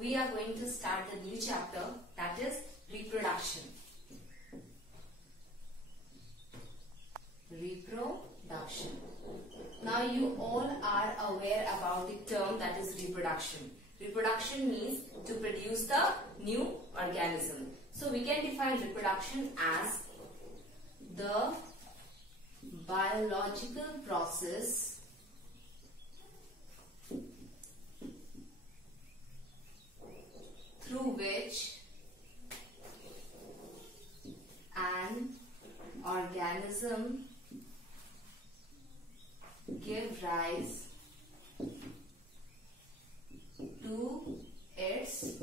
we are going to start the new chapter, that is reproduction. Reproduction. Now you all are aware about the term that is reproduction. Reproduction means to produce the new organism. So we can define reproduction as the biological process through which an organism gives rise to its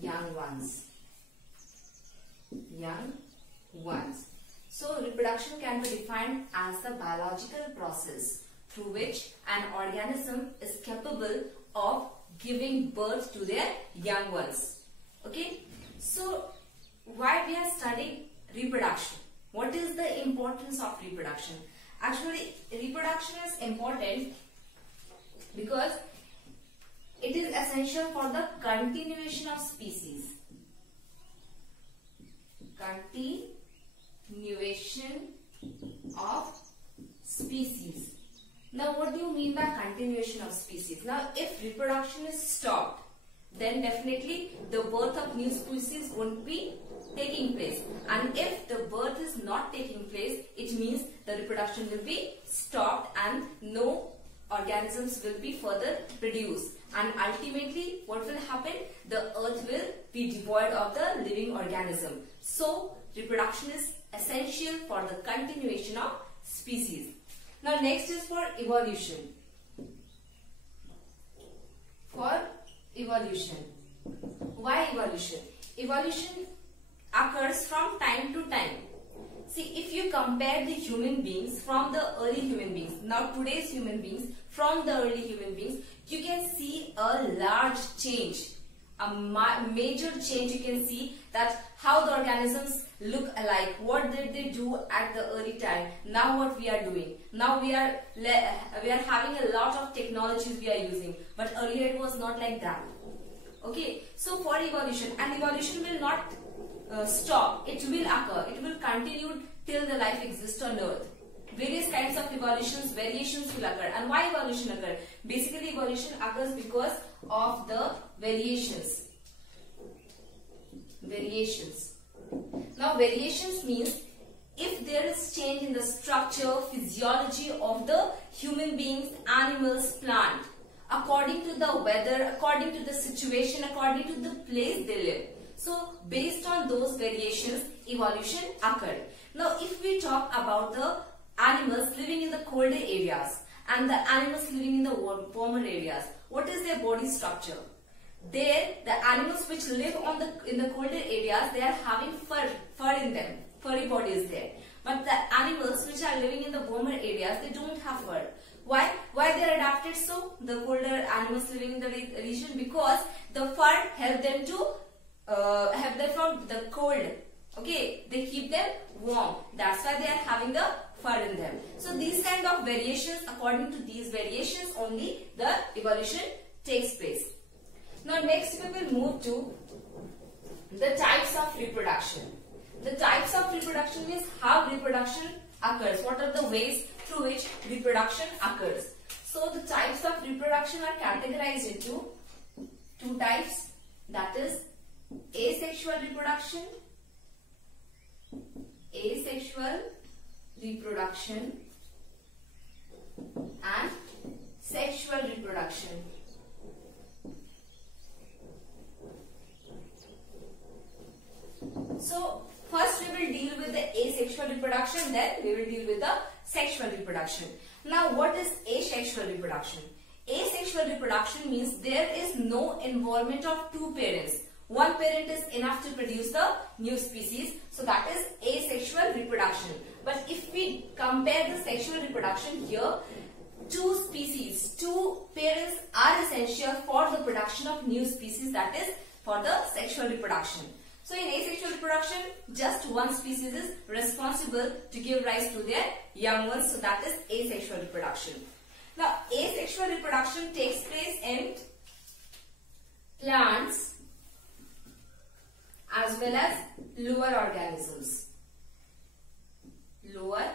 young ones. So reproduction can be defined as the biological process through which an organism is capable of giving birth to their young ones. Okay, so why we are studying reproduction? What is the importance of reproduction? Actually, reproduction is important because it is essential for the continuation of species. Continuation of species. Now, what do you mean by continuation of species? Now, if reproduction is stopped, then definitely the birth of new species won't be taking place. And if the birth is not taking place, it means the reproduction will be stopped and no organisms will be further produced. And ultimately, what will happen? The earth will be devoid of the living organism. So, reproduction is essential for the continuation of species. Now, next is for evolution. For evolution. Why evolution? Evolution occurs from time to time. See, if you compare the human beings from the early human beings, now today's human beings from the early human beings, you can see a large change, a major change. You can see that how the organisms look alike. What did they do at the early time? Now what we are doing? Now we are having a lot of technologies we are using, but earlier it was not like that. Okay, so for evolution, and evolution will not stop. It will occur. It will continue till the life exists on earth. Various kinds of variations will occur. And why evolution occur? Basically, evolution occurs because of the variations. Now, variations means if there is change in the structure, physiology of the human beings, animals, plant, according to the weather, according to the situation, according to the place they live. So, based on those variations, evolution occurred. Now, if we talk about the animals living in the colder areas and the animals living in the warmer areas, what is their body structure? There, the animals which live in the colder areas, they are having fur in them. Furry body is there. But the animals which are living in the warmer areas, they don't have fur. Why? Why they are adapted so? The colder animals living in the region, because the fur help them to have them from the cold. Okay, they keep them warm. That's why they are having the fur in them. So these kind of variations, according to these variations only the evolution takes place. Now next we will move to the types of reproduction. The types of reproduction means how reproduction occurs. What are the ways through which reproduction occurs? So the types of reproduction are categorized into two types, that is asexual reproduction and sexual reproduction. So first we will deal with the asexual reproduction, then we will deal with the sexual reproduction. Now what is asexual reproduction? Asexual reproduction means there is no involvement of two parents. One parent is enough to produce the new species, so that is asexual reproduction. But if we compare the sexual reproduction here, two parents are essential for the production of new species, that is for the sexual reproduction. So in asexual reproduction, just one species is responsible to give rise to their young ones, so that is asexual reproduction. Now asexual reproduction takes place in plants as well as lower organisms. Lower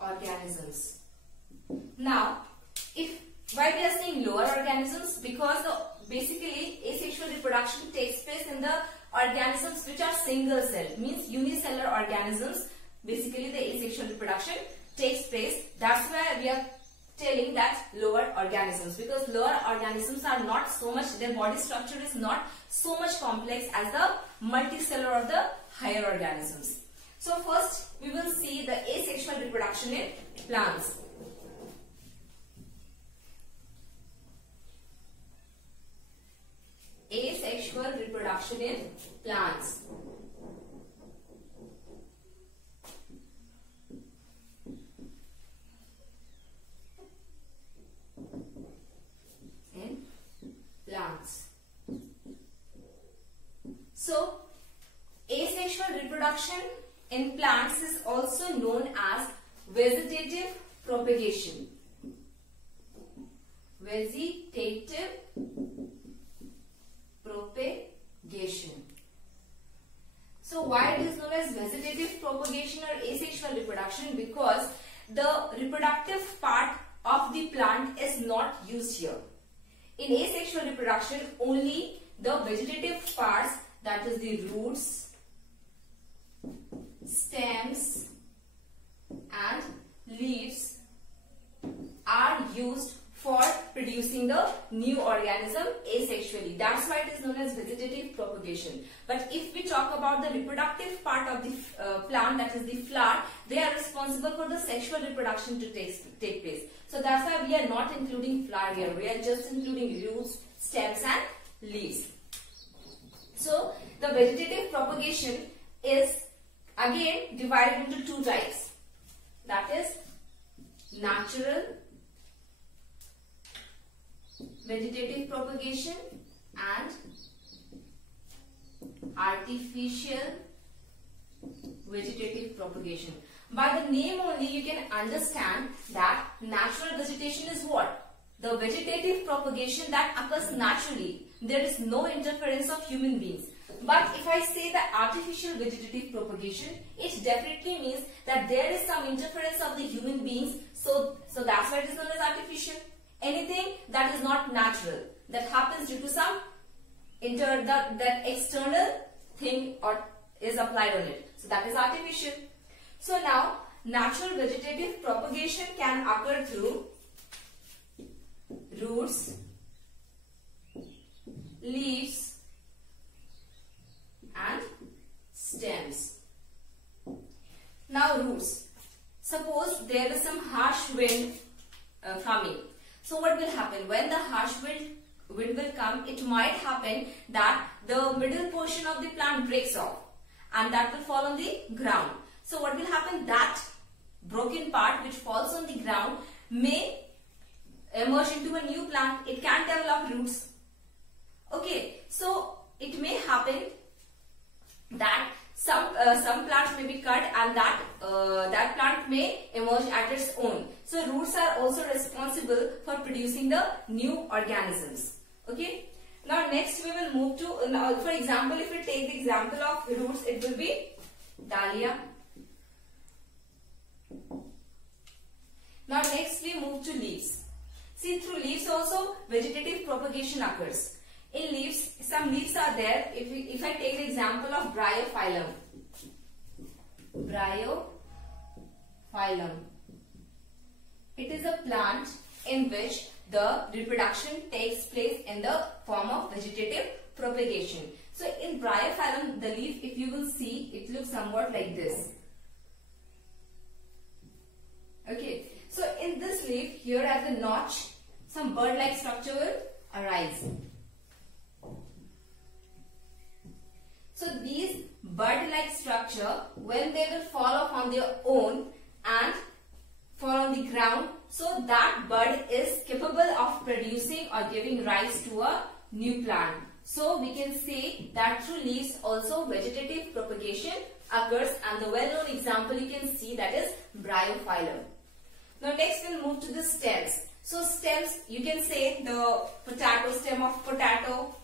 organisms. Now, why we are saying lower organisms? Because basically asexual reproduction takes place in the organisms which are single cell, means unicellular organisms. Basically the asexual reproduction takes place. That's why we are telling that lower organisms, because lower organisms are not so much, their body structure is not so much complex as the multicellular or the higher organisms. So first we will see the asexual reproduction in plants. Asexual reproduction in plants. So, asexual reproduction in plants is also known as vegetative propagation. Vegetative propagation. So, why it is known as vegetative propagation or asexual reproduction? Because the reproductive part of the plant is not used here. In asexual reproduction, only the vegetative parts, that is the roots, stems and leaves, are used for producing the new organism asexually. That's why it is known as vegetative propagation. But if we talk about the reproductive part of the plant, that is the flower, they are responsible for the sexual reproduction to take place. So that's why we are not including flower here. We are just including roots, stems and leaves. So the vegetative propagation is again divided into two types. That is natural vegetative propagation and artificial vegetative propagation. By the name only you can understand that natural vegetation is what? The vegetative propagation that occurs naturally. There is no interference of human beings. But if I say the artificial vegetative propagation, it definitely means that there is some interference of the human beings. So that's why it is known as artificial. Anything that is not natural, that happens due to some that external thing or is applied on it. So that is artificial. So now natural vegetative propagation can occur through roots, leaves and stems. Now roots. Suppose there is some harsh wind coming. So what will happen? When the harsh wind will come, it might happen that the middle portion of the plant breaks off and that will fall on the ground. So what will happen? That broken part which falls on the ground may emerge into a new plant. It can develop roots. Okay, so it may happen that some plants may be cut and that plant may emerge at its own. So roots are also responsible for producing the new organisms. Okay. Now next we will move to, for example, if we take the example of roots, it will be dahlia. Now next we move to leaves. See, through leaves also vegetative propagation occurs. In leaves, some leaves are there. If I take the example of Bryophyllum. Bryophyllum. It is a plant in which the reproduction takes place in the form of vegetative propagation. So in Bryophyllum, the leaf, if you will see, it looks somewhat like this. Okay. So in this leaf, here at the notch, some bird-like structure will arise. So these bird-like structure, when they will fall off on their own and fall on the ground, so that bird is capable of producing or giving rise to a new plant. So we can say that through leaves also vegetative propagation occurs, and the well-known example you can see, that is Bryophyllum. Now next we'll move to the stems. So stems, you can say the potato, stem of potato,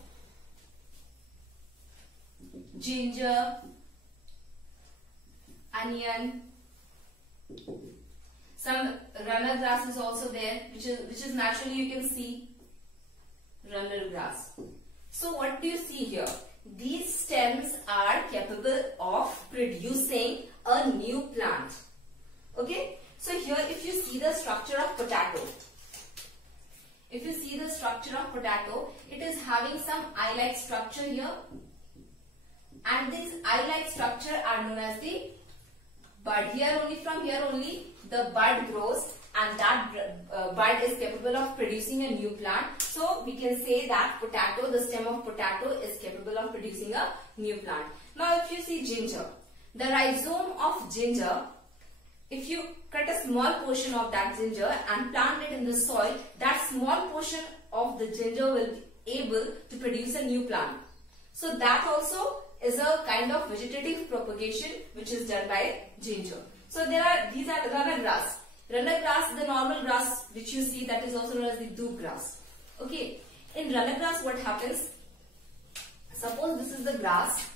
ginger, onion. Some runner grass is also there, which is naturally you can see runner grass. So what do you see here? These stems are capable of producing a new plant. Okay. So here if you see the structure of potato, it is having some eye-like structure here, and this eye-like structure are known as the bud. From here only the bud grows, and that bud is capable of producing a new plant. So we can say that potato, the stem of potato is capable of producing a new plant. Now if you see ginger, the rhizome of ginger, if you cut a small portion of that ginger and plant it in the soil, that small portion of the ginger will be able to produce a new plant. So that also is a kind of vegetative propagation which is done by ginger. So these are runner grass. Runner grass, the normal grass which you see, that is also known as the dhoop grass. Okay. In runner grass, what happens? Suppose this is the grass.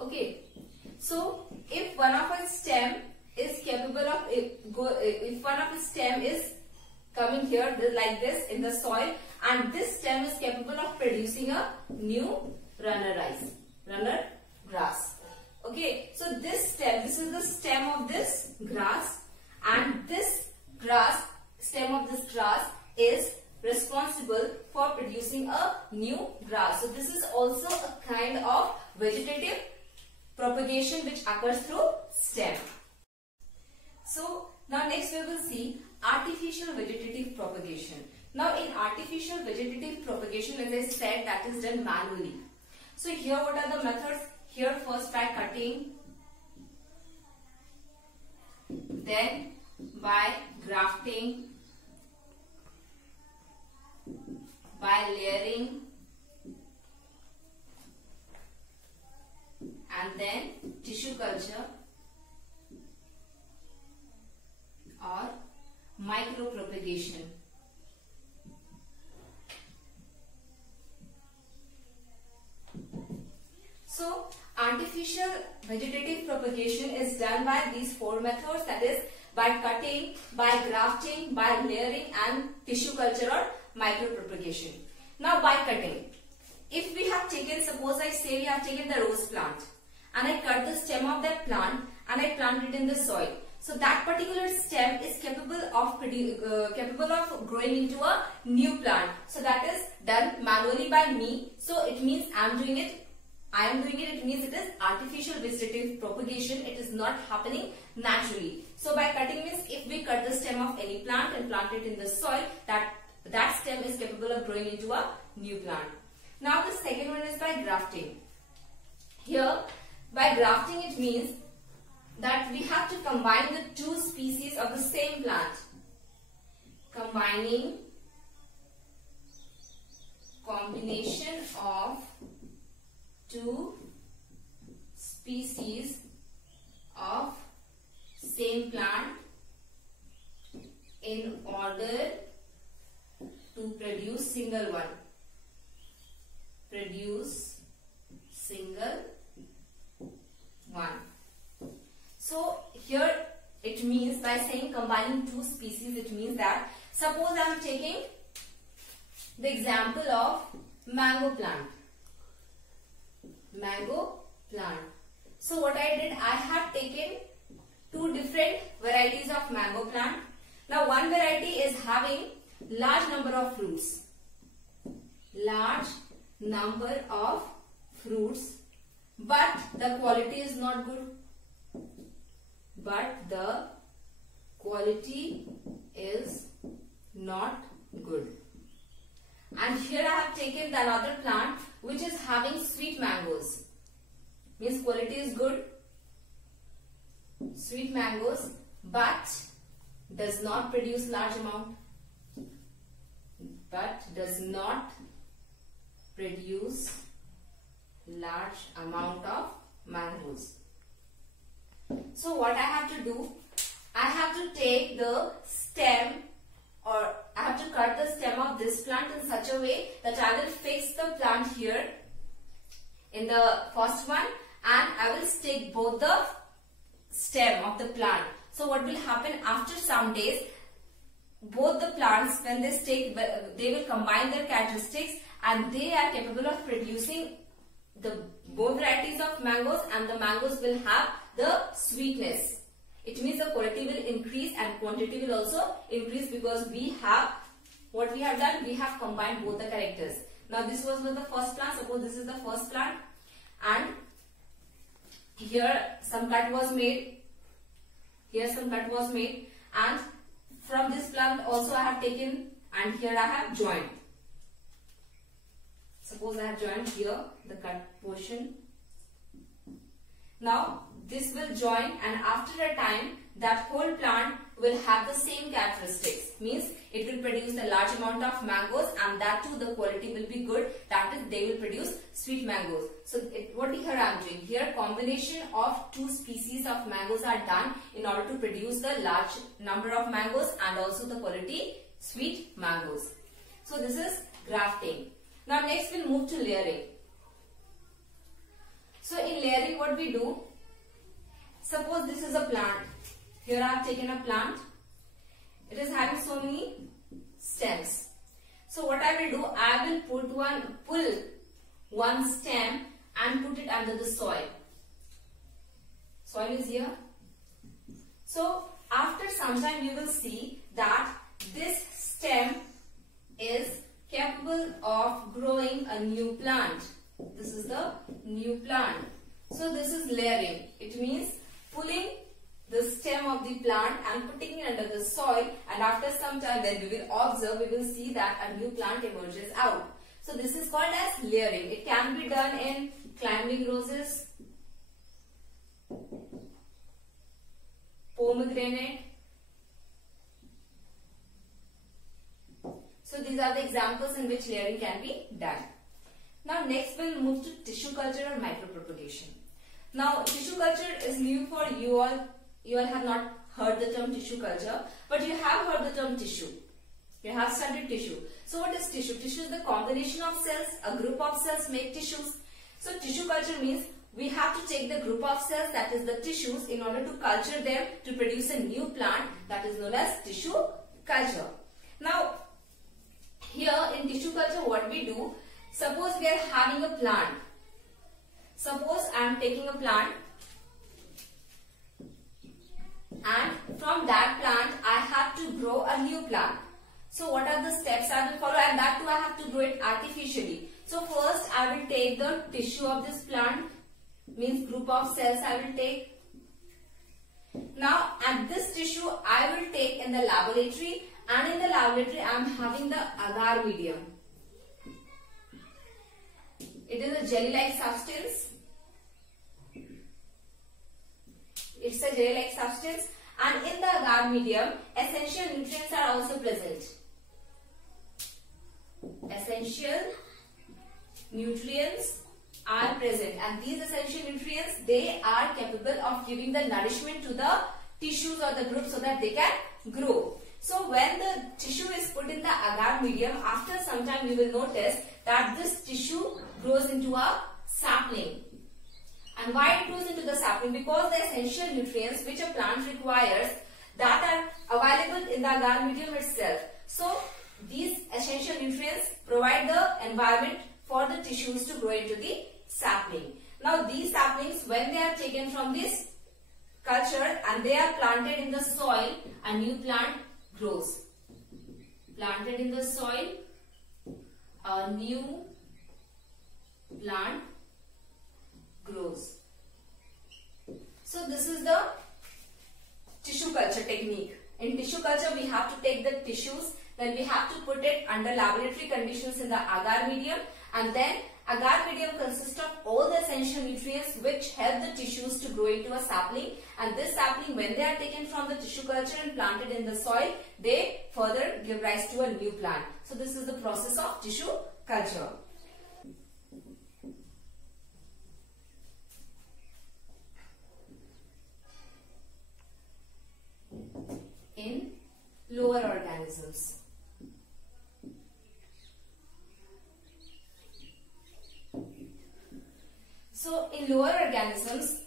Okay. So if one of its stem is capable of, if one of its stem is coming here like this in the soil, and this stem is capable of producing a new runner grass. Okay. So this is the stem of this grass, and this stem of this grass is responsible for producing a new grass. So this is also a kind of vegetative propagation which occurs through stem. So now next we will see artificial vegetative propagation. Now in artificial vegetative propagation, as I said, that is done manually. So here what are the methods? Here first by cutting, then by grafting, by layering, and then tissue culture or micropropagation. So artificial vegetative propagation is done by these four methods, that is by cutting, by grafting, by layering, and tissue culture or micropropagation. Now by cutting, if we have taken, suppose I say we have taken the rose plant and I cut the stem of that plant and I plant it in the soil. So that particular stem is capable of growing into a new plant. So that is done manually by me. So it means I am doing it. It means it is artificial vegetative propagation. It is not happening naturally. So by cutting means if we cut the stem of any plant and plant it in the soil, that stem is capable of growing into a new plant. Now the second one is by grafting. Here by grafting it means that we have to combine the two species of the same plant. Combination of two species of same plant in order to produce single one. So here it means by saying combining two species, it means that suppose I am taking the example of mango plant. So what I did, I have taken two different varieties of mango plant. Now one variety is having large number of fruits. But the quality is not good. And here I have taken the another plant which is having sweet mangoes. Means quality is good, sweet mangoes, but does not produce large amount. Of mangoes. So what I have to do, I have to take the stem, or I have to cut the stem of this plant in such a way that I will fix the plant here in the first one, and I will stick both the stem of the plant. So what will happen after some days, both the plants, when they stick, they will combine their characteristics and they are capable of producing the both varieties of mangoes, and the mangoes will have the sweetness. It means the quality will increase and quantity will also increase, because we have, what we have done, we have combined both the characters. Now this was with the first plant. Suppose this is the first plant, and here some cut was made, here some cut was made, and from this plant also I have taken, and here I have joined. Suppose I have joined here the cut portion. Now this will join, and after a time that whole plant will have the same characteristics. Means it will produce a large amount of mangoes, and that too the quality will be good. That is, they will produce sweet mangoes. So what here I am doing? Here combination of two species of mangoes are done in order to produce the large number of mangoes and also the quality sweet mangoes. So this is grafting. Now next we'll move to layering. So in layering what we do, suppose this is a plant. Here I have taken a plant. It is having so many stems. So what I will do, I will pull one stem and put it under the soil. Soil is here. So after some time you will see that this stem is capable of growing a new plant. This is the new plant. So this is layering. It means pulling the stem of the plant and putting it under the soil, and after some time when we will observe, we will see that a new plant emerges out. So this is called as layering. It can be done in climbing roses, pomegranate. So these are the examples in which layering can be done. Now next we'll move to tissue culture or micropropagation. Now tissue culture is new for you all. You all have not heard the term tissue culture, but you have heard the term tissue. You have studied tissue. So what is tissue? Tissue is the combination of cells. A group of cells make tissues. So tissue culture means we have to take the group of cells, that is the tissues, in order to culture them to produce a new plant, that is known as tissue culture. Now here in tissue culture what we do, suppose we are having a plant. Suppose I am taking a plant, and from that plant I have to grow a new plant. So what are the steps I will follow, and that too I have to grow it artificially. So first I will take the tissue of this plant, means group of cells I will take. Now and this tissue I will take in the laboratory, and in the laboratory I am having the agar medium. It is a jelly-like substance. It's a jelly-like substance, and in the agar medium, essential nutrients are also present. Essential nutrients are present, and these essential nutrients, they are capable of giving the nourishment to the tissues or the group so that they can grow. So when the tissue is put in the agar medium, after some time you will notice that this tissue grows into a sapling. And why it grows into the sapling? Because the essential nutrients which a plant requires, that are available in the agar medium itself. So these essential nutrients provide the environment for the tissues to grow into the sapling. Now these saplings, when they are taken from this culture and they are planted in the soil, a new plant grows. Planted in the soil, a new plant grows. So this is the tissue culture technique. In tissue culture we have to take the tissues, then we have to put it under laboratory conditions in the agar medium, and then agar medium consists of all the essential nutrients which help the tissues to grow into a sapling, and this sapling, when they are taken from the tissue culture and planted in the soil, they further give rise to a new plant. So this is the process of tissue culture. In lower organisms, in lower organisms,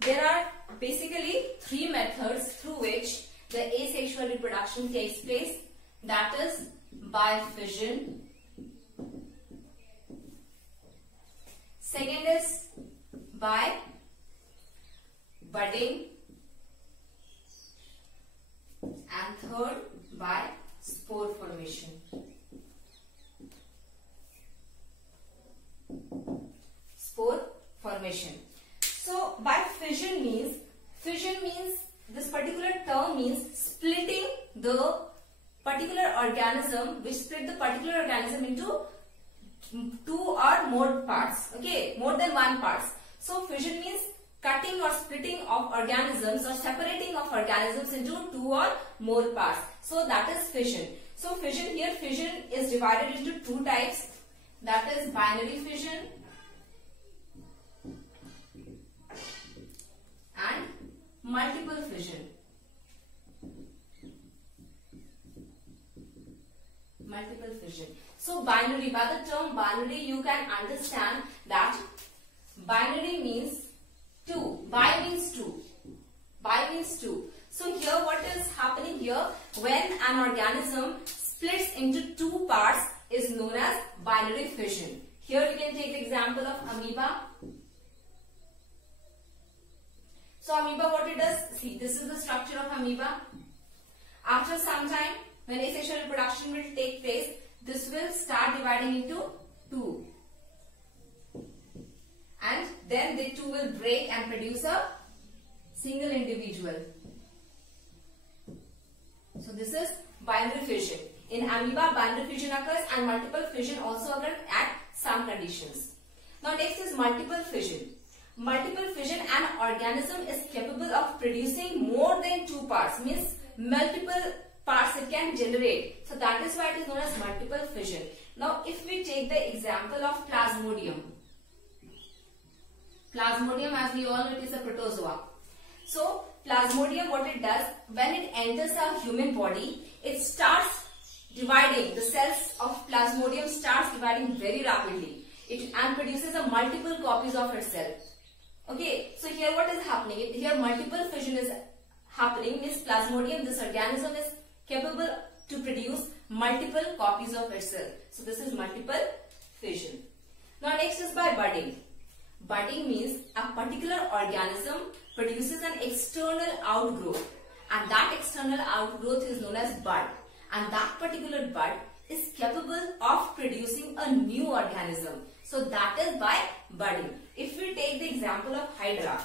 there are basically three methods through which the asexual reproduction takes place. That is by fission. Second is by budding. And third by spore formation. Spore formation. So by fission means this particular term means splitting the particular organism, which split the particular organism into two or more parts. Okay, more than one parts. So fission means cutting or splitting of organisms or separating of organisms into two or more parts. So that is fission. So fission is divided into two types. That is binary fission and multiple fission. Multiple fission. So binary, by the term binary you can understand that binary means two. Bi means two. Bi means two. So here what is happening here, when an organism splits into two parts is known as binary fission. Here you can take the example of amoeba. So amoeba, what it does, see, this is the structure of amoeba. After some time, when asexual reproduction will take place, this will start dividing into two. And then the two will break and produce a single individual. So this is binary fission. In amoeba, binary fission occurs and multiple fission also occurs at some conditions. Now next is multiple fission. Multiple fission, an organism is capable of producing more than two parts, means multiple parts it can generate. So that is why it is known as multiple fission. Now if we take the example of Plasmodium. Plasmodium, as we all know, it is a protozoa. So Plasmodium, what it does, when it enters a human body, it starts dividing. The cells of Plasmodium starts dividing very rapidly. And produces a multiple copies of itself. Okay, so here what is happening? Here multiple fission is happening, means Plasmodium, this organism is capable to produce multiple copies of itself. So this is multiple fission. Now next is by budding. Budding means a particular organism produces an external outgrowth, and that external outgrowth is known as bud, and that particular bud is capable of producing a new organism. So that is by budding. If we take the example of Hydra.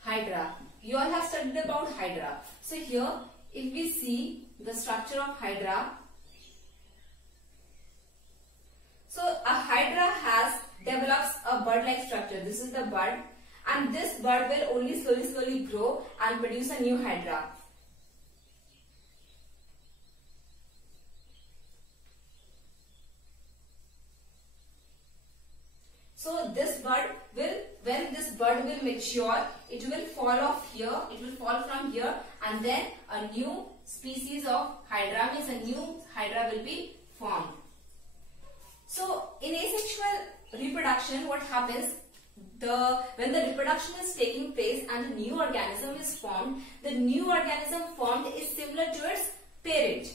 Hydra. You all have studied about Hydra. So here, if we see the structure of Hydra. So a Hydra develops a bud-like structure. This is the bud, and this bud will only slowly grow and produce a new Hydra. So this bud will, when this bud will mature, it will fall off here, it will fall from here, and then a new species of Hydra, means a new Hydra will be formed. So in asexual reproduction, what happens, when the reproduction is taking place and a new organism is formed, the new organism formed is similar to its parent.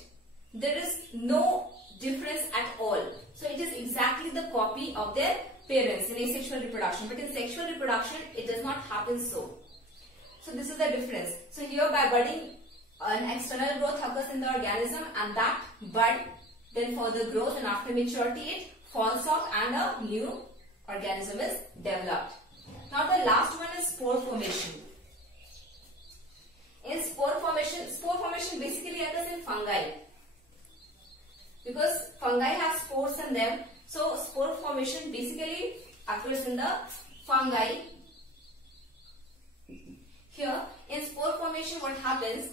There is no difference at all. So it is exactly the copy of their parents in asexual reproduction, but in sexual reproduction it does not happen so. So this is the difference. So here by budding, an external growth occurs in the organism, and that bud then further grows, and after maturity it falls off and a new organism is developed. Now the last one is spore formation. In spore formation basically occurs in fungi, because fungi have spores in them. So spore formation basically occurs in the fungi. Here in spore formation, what happens,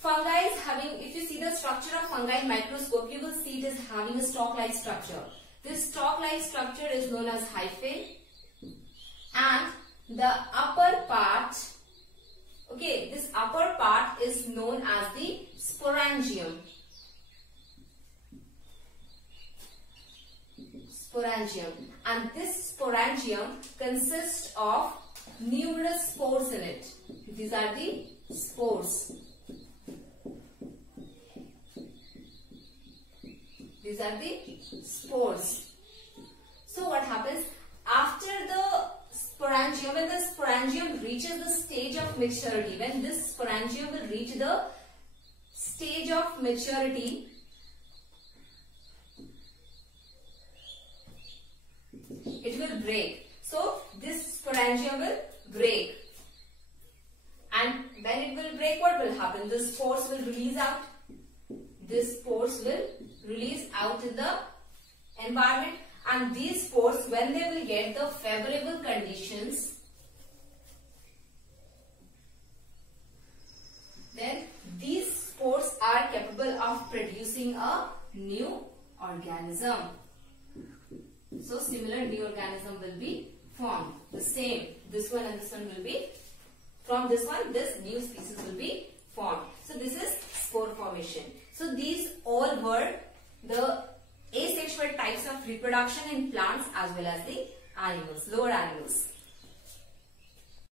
fungi is having, if you see the structure of fungi in microscope, you will see it is having a stalk-like structure. This stalk-like structure is known as hyphae, and the upper part, okay, this upper part is known as the sporangium. sporangium, and this sporangium consists of numerous spores in it. These are the spores. These are the spores. So what happens after the sporangium? When the sporangium reaches the stage of maturity, when this sporangium will reach the stage of maturity, it will break. So this sporangium will break, and when it will break, what will happen? The spores will release out. These spores will release out in the environment, and these spores, when they will get the favorable conditions, then these spores are capable of producing a new organism. So similar new organism will be formed. The same, this one and this one will be, from this one, this new species will be formed. So this is spore formation. So these all were the asexual types of reproduction in plants as well as the animals, lower animals.